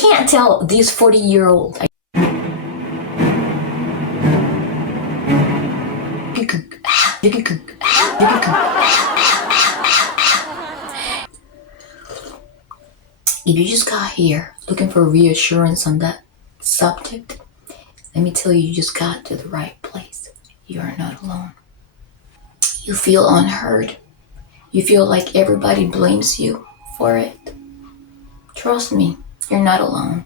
can't tell these 40-year-old. If you just got here looking for reassurance on that subject, let me tell you, you just got to the right place. You are not alone. You feel unheard. You feel like everybody blames you for it. Trust me, you're not alone.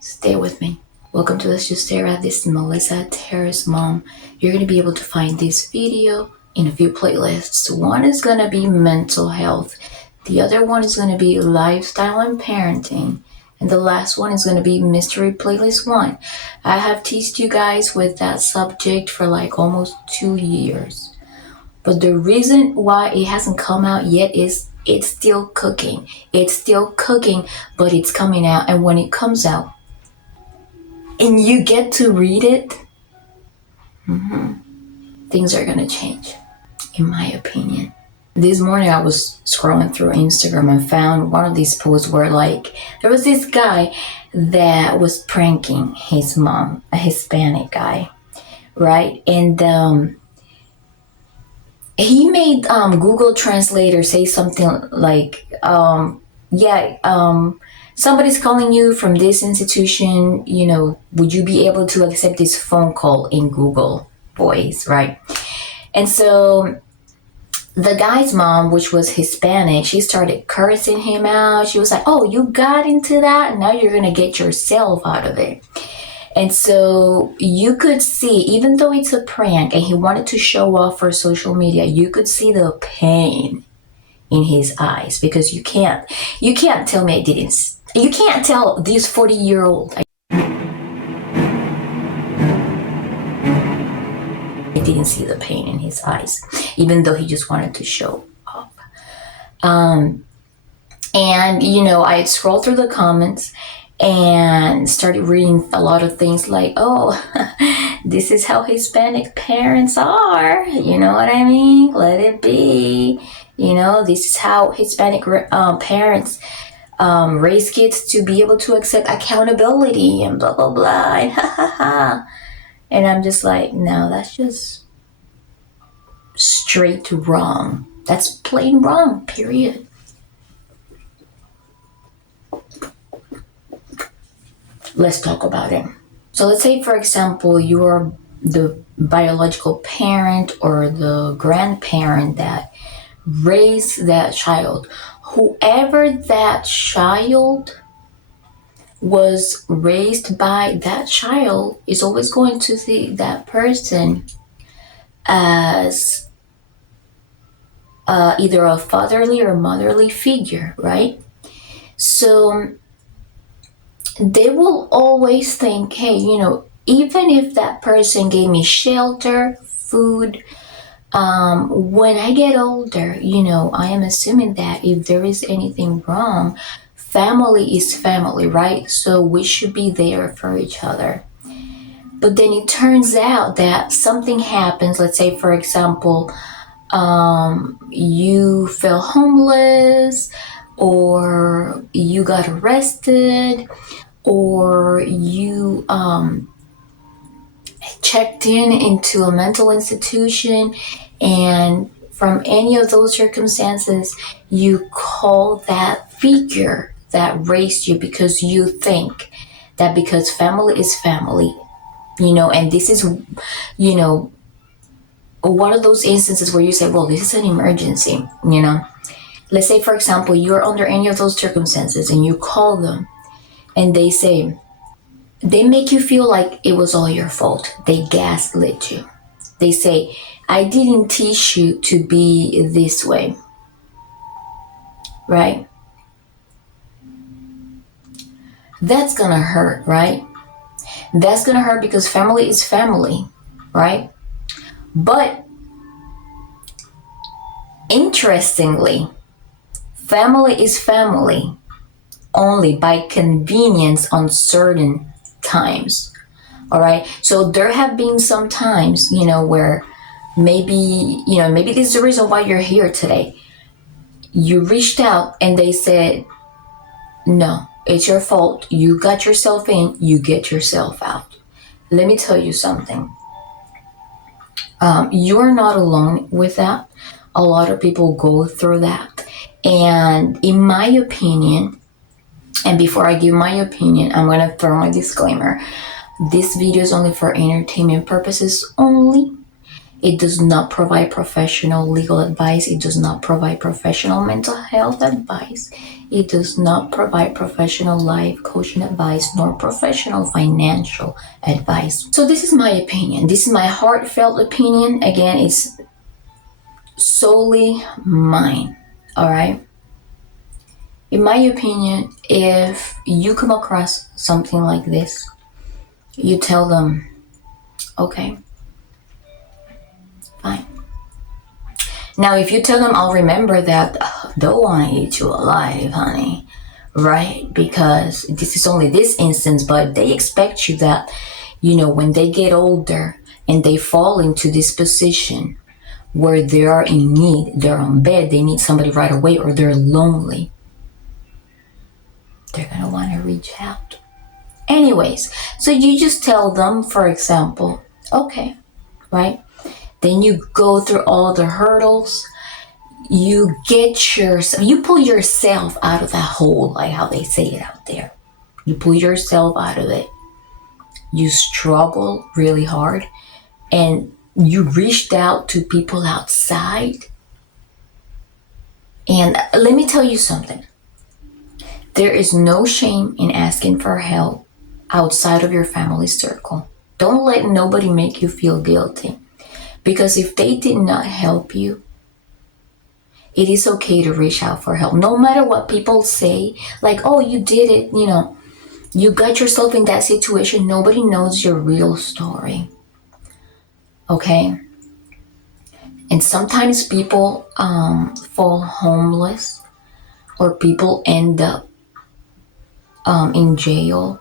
Stay with me. Welcome to Let's Just Stare At This. Melissa, Tara's mom. You're going to be able to find this video in a few playlists. One is going to be mental health. The other one is going to be lifestyle and parenting. And the last one is going to be mystery playlist 1. I have teased you guys with that subject for like almost 2 years. But the reason why it hasn't come out yet is it's still cooking. It's still cooking, but it's coming out. And when it comes out and you get to read it, things are going to change, in my opinion. This morning I was scrolling through Instagram and found one of these posts where like there was this guy that was pranking his mom, a Hispanic guy, right? And he made Google Translator say something like, somebody's calling you from this institution, you know, would you be able to accept this phone call in Google Voice, right? And so the guy's mom, which was Hispanic, she started cursing him out. She was like, oh, you got into that? Now you're going to get yourself out of it. And so you could see, even though it's a prank and he wanted to show off for social media, you could see the pain in his eyes, because you can't tell me you can't tell these 40-year-old I didn't see the pain in his eyes, even though he just wanted to show off. And, you know, I scrolled through the comments and started reading a lot of things like, oh, this is how Hispanic parents are. You know what I mean? Let it be. You know, this is how Hispanic parents raise kids to be able to accept accountability and blah, blah, blah. And ha, ha, ha. And I'm just like, no, that's just straight wrong. That's plain wrong, period. Let's talk about it. So let's say, for example, you're the biological parent or the grandparent that raised that child. Whoever that child was raised by, that child is always going to see that person as either a fatherly or motherly figure, right? So they will always think, hey, you know, even if that person gave me shelter, food, when I get older, you know, I am assuming that if there is anything wrong, family is family, right? So we should be there for each other. But then it turns out that something happens. Let's say, for example, you fell homeless, or you got arrested, or you checked into a mental institution, and from any of those circumstances, you call that figure that raised you, because you think that because family is family, you know, and this is, you know, one of those instances where you say, well, this is an emergency, you know. Let's say, for example, you're under any of those circumstances and you call them and they say, they make you feel like it was all your fault. They gaslit you. They say, I didn't teach you to be this way, right? That's gonna hurt, right? That's gonna hurt because family is family, right? But interestingly, family is family only by convenience on certain times. All right. So there have been some times, you know, where maybe this is the reason why you're here today. You reached out and they said, no, it's your fault. You got yourself in, you get yourself out. Let me tell you something. You're not alone with that. A lot of people go through that. And in my opinion, and before I give my opinion, I'm going to throw my disclaimer. This video is only for entertainment purposes only. It does not provide professional legal advice. It does not provide professional mental health advice. It does not provide professional life coaching advice, nor professional financial advice. So this is my opinion. This is my heartfelt opinion. Again, it's solely mine. All right? In my opinion, if you come across something like this, you tell them, okay, fine. Now, if you tell them, I'll remember that, don't want to eat you alive, honey, right? Because this is only this instance, but they expect you that, you know, when they get older and they fall into this position where they are in need, they're on bed, they need somebody right away, or they're lonely, they're going to want to reach out. Anyways, so you just tell them, for example, okay, right? Then you go through all the hurdles. You pull yourself out of that hole, like how they say it out there. You pull yourself out of it. You struggle really hard, and you reached out to people outside. And let me tell you something. There is no shame in asking for help outside of your family circle. Don't let nobody make you feel guilty. Because if they did not help you, it is okay to reach out for help. No matter what people say, like, oh, you did it, you know, you got yourself in that situation. Nobody knows your real story. Okay? And sometimes people fall homeless, or people end up in jail,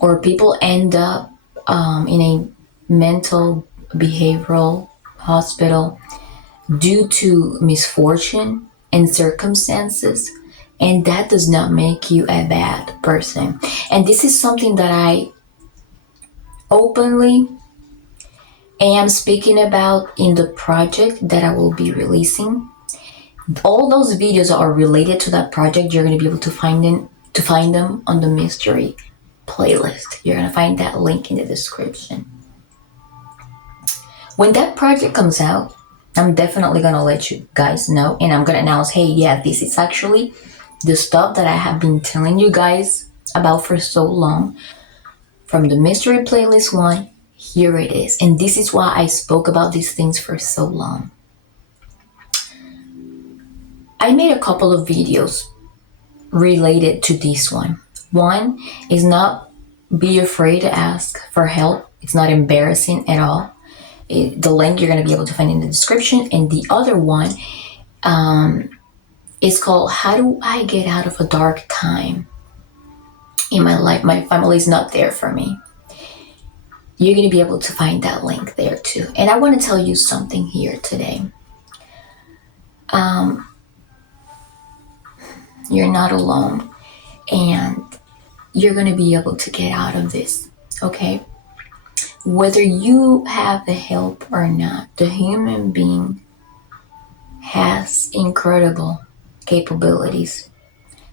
or people end up in a mental behavioral hospital due to misfortune and circumstances, and that does not make you a bad person. And this is something that I openly am speaking about in the project that I will be releasing. All those videos are related to that project. You're going to be able to find them on the mystery playlist. You're going to find that link in the description. When that project comes out, I'm definitely going to let you guys know, and I'm going to announce, hey, yeah, this is actually the stuff that I have been telling you guys about for so long. From the mystery playlist 1, here it is. And this is why I spoke about these things for so long. I made a couple of videos related to this one. One is not be afraid to ask for help. It's not embarrassing at all. The link you're going to be able to find in the description. And the other one is called, how do I get out of a dark time in my life? My family is not there for me. You're going to be able to find that link there too. And I want to tell you something here today. You're not alone, and you're going to be able to get out of this, okay? Whether you have the help or not, the human being has incredible capabilities.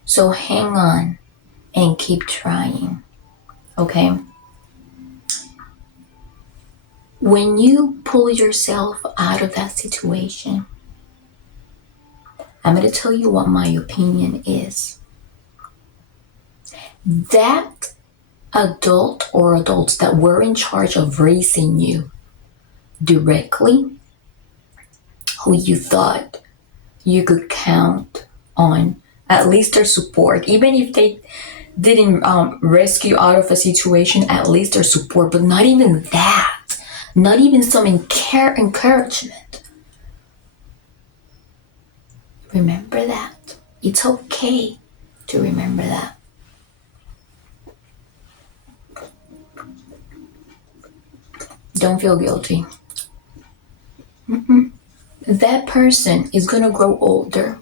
So hang on and keep trying, okay? When you pull yourself out of that situation, I'm going to tell you what my opinion is. That adult or adults that were in charge of raising you directly, who you thought you could count on, at least their support, even if they didn't rescue out of a situation, at least their support, but not even that, not even some encouragement. Remember that. It's okay to remember that. Don't feel guilty. That person is going to grow older.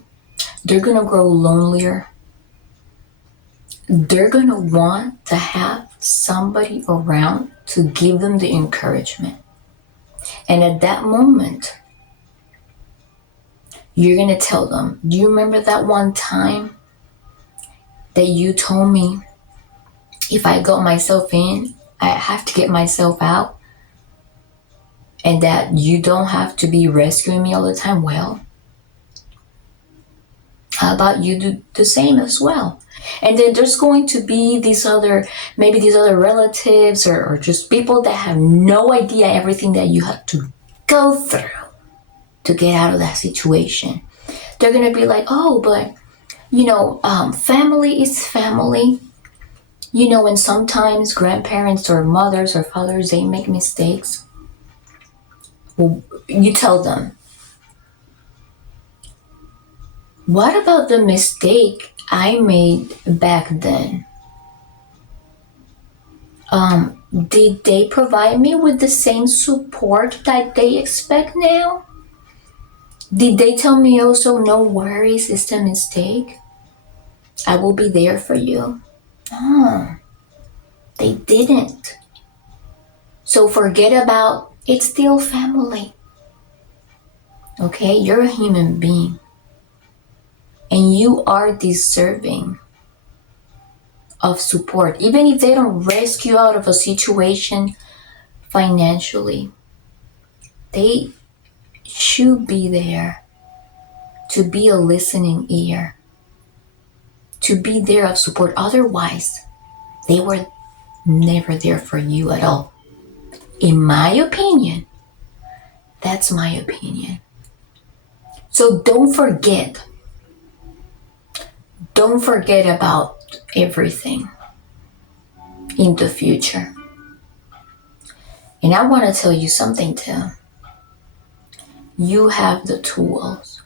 They're going to grow lonelier. they're going to want to have somebody around to give them the encouragement. And at that moment, you're going to tell them, do you remember that one time that you told me if I got myself in, I have to get myself out, and that you don't have to be rescuing me all the time? Well, how about you do the same as well? And then there's going to be these other relatives or just people that have no idea everything that you have to go through to get out of that situation. They're going to be like, oh, but, family is family. And sometimes grandparents or mothers or fathers, they make mistakes. Well, you tell them, what about the mistake I made back then? Did they provide me with the same support that they expect now? Did they tell me also, no worries, it's a mistake? I will be there for you. No, they didn't. So forget about, it's still family. Okay, you're a human being. And you are deserving of support. Even if they don't rescue you out of a situation financially, they should be there to be a listening ear, to be there of support. Otherwise, they were never there for you at all. In my opinion, that's my opinion. So don't forget about everything in the future. And I want to tell you something too. You have the tools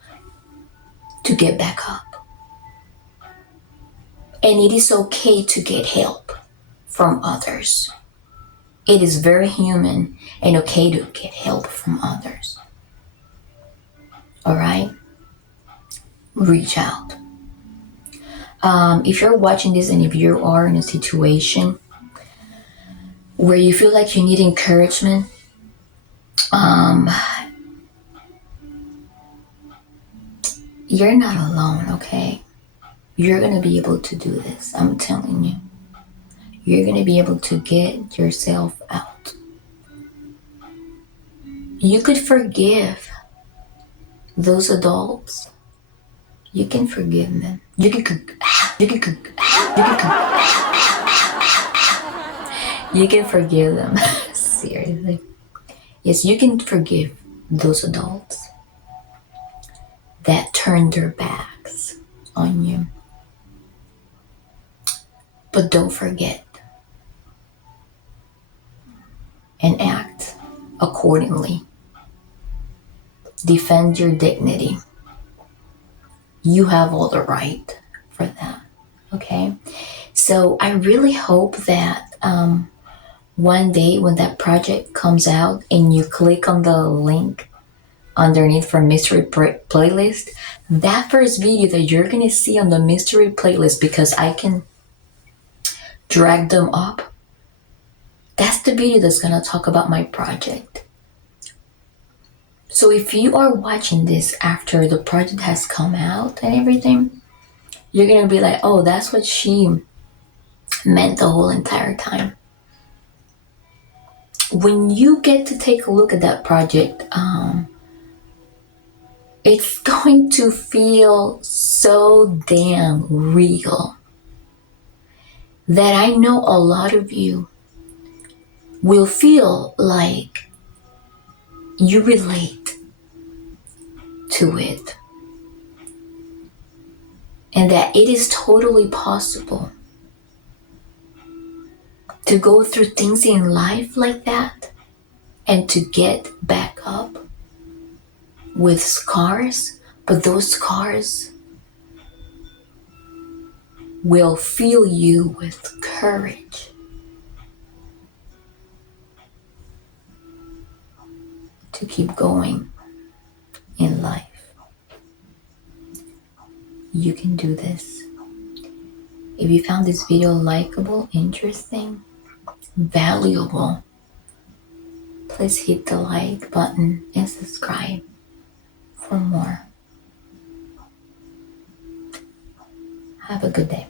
to get back up. And it is okay to get help from others. It is very human and okay to get help from others. All right? Reach out. If you're watching this and if you are in a situation where you feel like you need encouragement, you're not alone, okay? You're going to be able to do this. I'm telling you. You're going to be able to get yourself out. You could forgive those adults. You can forgive them. You can forgive them. Seriously. Yes, you can forgive those adults that turned their backs on you. But don't forget and act accordingly. Defend your dignity. You have all the right for that, okay? So I really hope that one day when that project comes out and you click on the link underneath for mystery playlist, that first video that you're gonna see on the mystery playlist, because I can drag them up, that's the video that's gonna talk about my project. So if you are watching this after the project has come out and everything, you're gonna be like, oh, that's what she meant the whole entire time. When you get to take a look at that project, it's going to feel so damn real that I know a lot of you will feel like you relate to it, and that it is totally possible to go through things in life like that and to get back up with scars, but those scars will fill you with courage to keep going in life. You can do this. If you found this video likable, interesting, valuable, please hit the like button and subscribe for more. Have a good day.